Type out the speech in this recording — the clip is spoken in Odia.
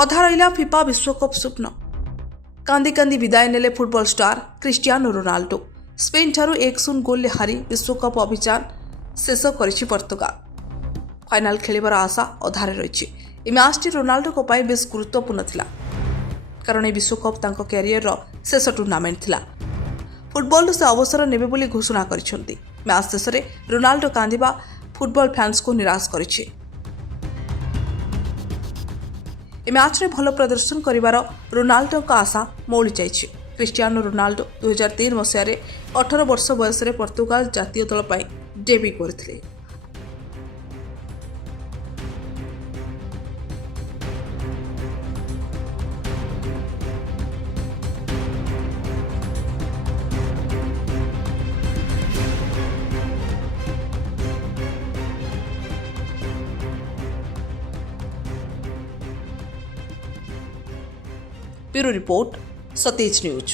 ଅଧା ରହିଲା ଫିଫା ବିଶ୍ୱକପ୍ ସ୍ୱପ୍ନ। କାନ୍ଦି କାନ୍ଦି ବିଦାୟ ନେଲେ ଫୁଟବଲ ଷ୍ଟାର କ୍ରିଷ୍ଟିଆନୋ ରୋନାଲ୍ଡୋ। ସ୍ପେନ୍ଠାରୁ 1-0 ଗୋଲରେ ହାରି ବିଶ୍ୱକପ୍ ଅଭିଯାନ ଶେଷ କରିଛି ପର୍ତ୍ତୁଗାଲ। ଫାଇନାଲ ଖେଳିବାର ଆଶା ଅଧାରେ ରହିଛି। ଏ ମ୍ୟାଚ୍ଟି ରୋନାଲ୍ଡୋଙ୍କ ପାଇଁ ବେଶ୍ ଗୁରୁତ୍ୱପୂର୍ଣ୍ଣ ଥିଲା, କାରଣ ଏହି ବିଶ୍ୱକପ୍ ତାଙ୍କ କ୍ୟାରିୟରର ଶେଷ ଟୁର୍ଣ୍ଣାମେଣ୍ଟ ଥିଲା। ଫୁଟବଲରୁ ସେ ଅବସର ନେବେ ବୋଲି ଘୋଷଣା କରିଛନ୍ତି। ମ୍ୟାଚ୍ ଶେଷରେ ରୋନାଲ୍ଡୋ କାନ୍ଦିବା ଫୁଟବଲ ଫ୍ୟାନ୍ସଙ୍କୁ ନିରାଶ କରିଛି। ଏ ମ୍ୟାଚ୍ରେ ଭଲ ପ୍ରଦର୍ଶନ କରିବାର ରୋନାଲ୍ଡୋଙ୍କ ଆଶା ମଉଳି ଯାଇଛି। କ୍ରିଷ୍ଟିଆନୋ ରୋନାଲ୍ଡୋ 2003 ମସିହାରେ 18 ବର୍ଷ ବୟସରେ ପର୍ତ୍ତୁଗାଲ ଜାତୀୟ ଦଳ ପାଇଁ ଡେବ୍ୟୁ କରିଥିଲେ। Bureau report Satej news.